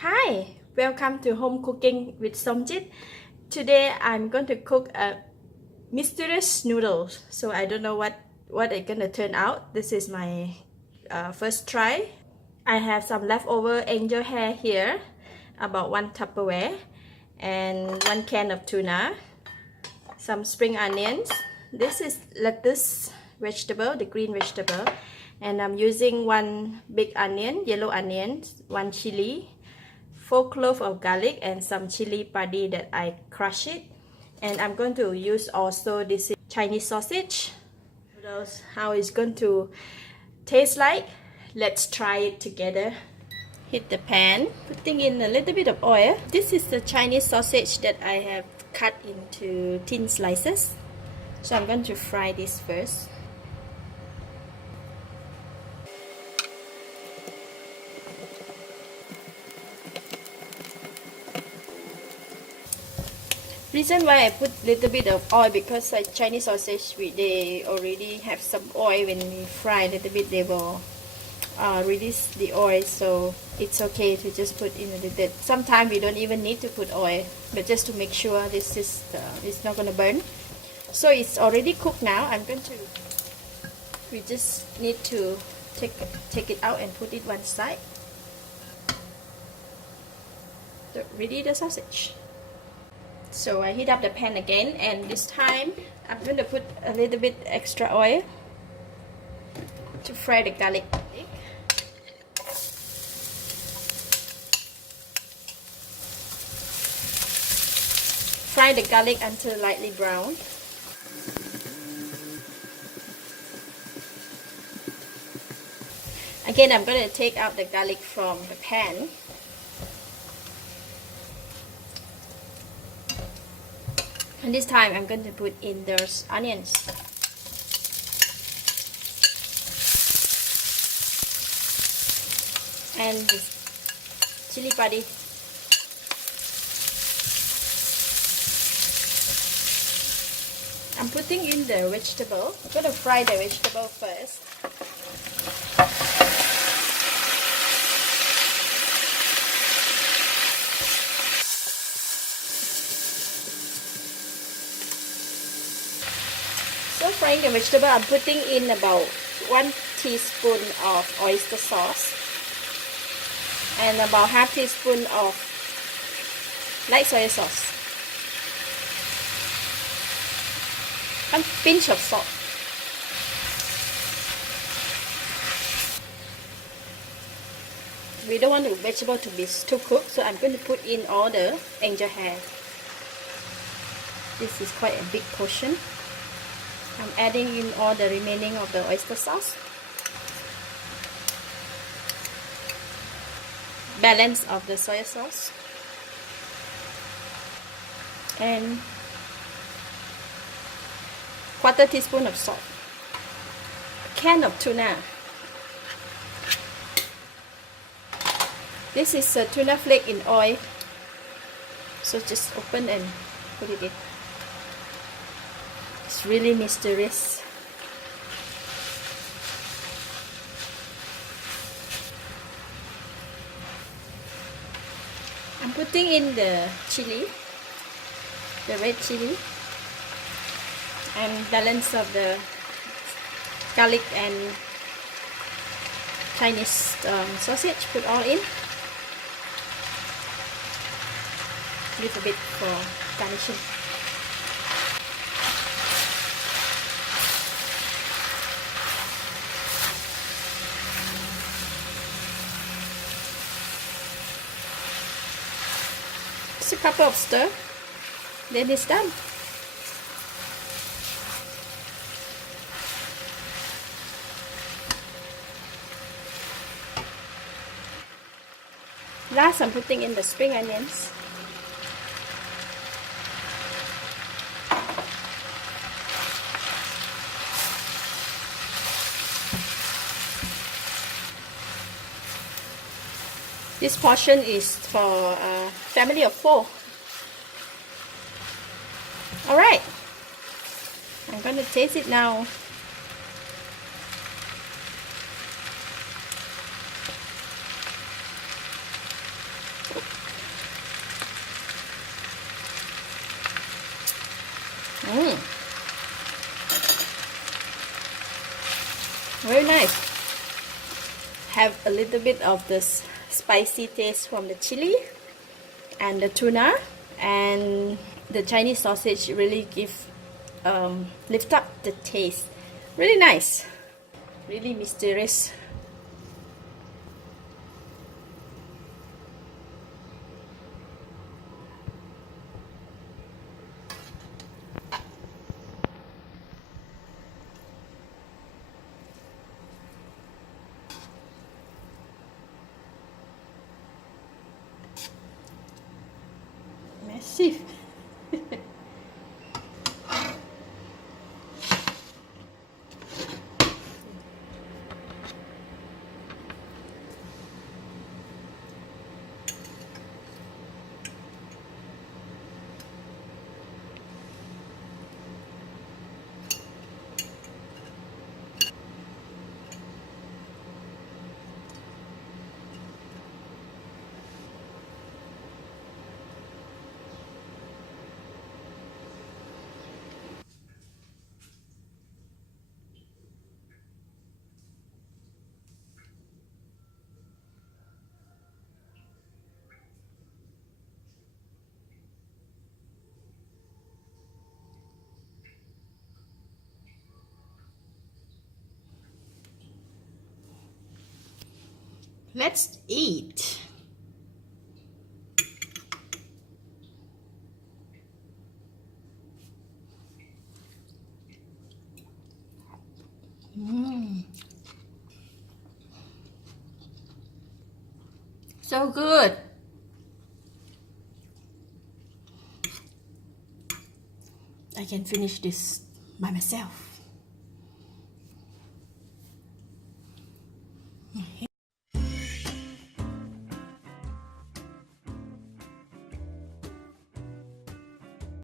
Hi, welcome to Home Cooking with Somjit. Today I'm going to cook a mysterious noodles. So I don't know what it's gonna turn out. This is my first try. I have some leftover angel hair here, about 1 Tupperware, and 1 can of tuna, some spring onions. This is lettuce vegetable, the green vegetable, and I'm using 1 big onion, yellow onion, 1 chili, 4 cloves of garlic, and some chili padi that I crush it. And I'm going to use also this Chinese sausage. Noodles, how it's going to taste like. Let's try it together. Heat the pan, putting in a little bit of oil. This is the Chinese sausage that I have cut into thin slices. So I'm going to fry this first. Reason why I put little bit of oil, because like Chinese sausage, they already have some oil. When we fry a little bit, they will release the oil, so it's okay to just put in a little bit. Sometimes we don't even need to put oil, but just to make sure this is it's not gonna burn. So it's already cooked now. We just need to take it out and put it one side. So ready the sausage. So I heat up the pan again, and this time I'm going to put a little bit extra oil to fry the garlic. Fry the garlic until lightly brown. Again, I'm going to take out the garlic from the pan. And this time I'm going to put in those onions. And this chili padi. I'm putting in the vegetable. I'm going to fry the vegetable first. So frying the vegetable, I'm putting in about 1 teaspoon of oyster sauce and about half teaspoon of light soy sauce, and pinch of salt. We don't want the vegetable to be too cooked, so I'm going to put in all the angel hair. This is quite a big portion. I'm adding in all the remaining of the oyster sauce. Balance of the soy sauce. And 1/4 teaspoon of salt. A can of tuna. This is a tuna flake in oil. So just open and put it in. It's really mysterious. I'm putting in the chili, the red chili, and balance of the garlic and Chinese sausage. Put all in. Leave a bit for garnishing. Just a couple of stir, then it's done. Last, I'm putting in the spring onions. This portion is for a family of 4. Alright, I'm going to taste it now. Very nice. Have a little bit of this spicy taste from the chili and the tuna, and the Chinese sausage really lift up the taste. Really nice. Really mysterious. Massive. Let's eat. So good. I can finish this by myself.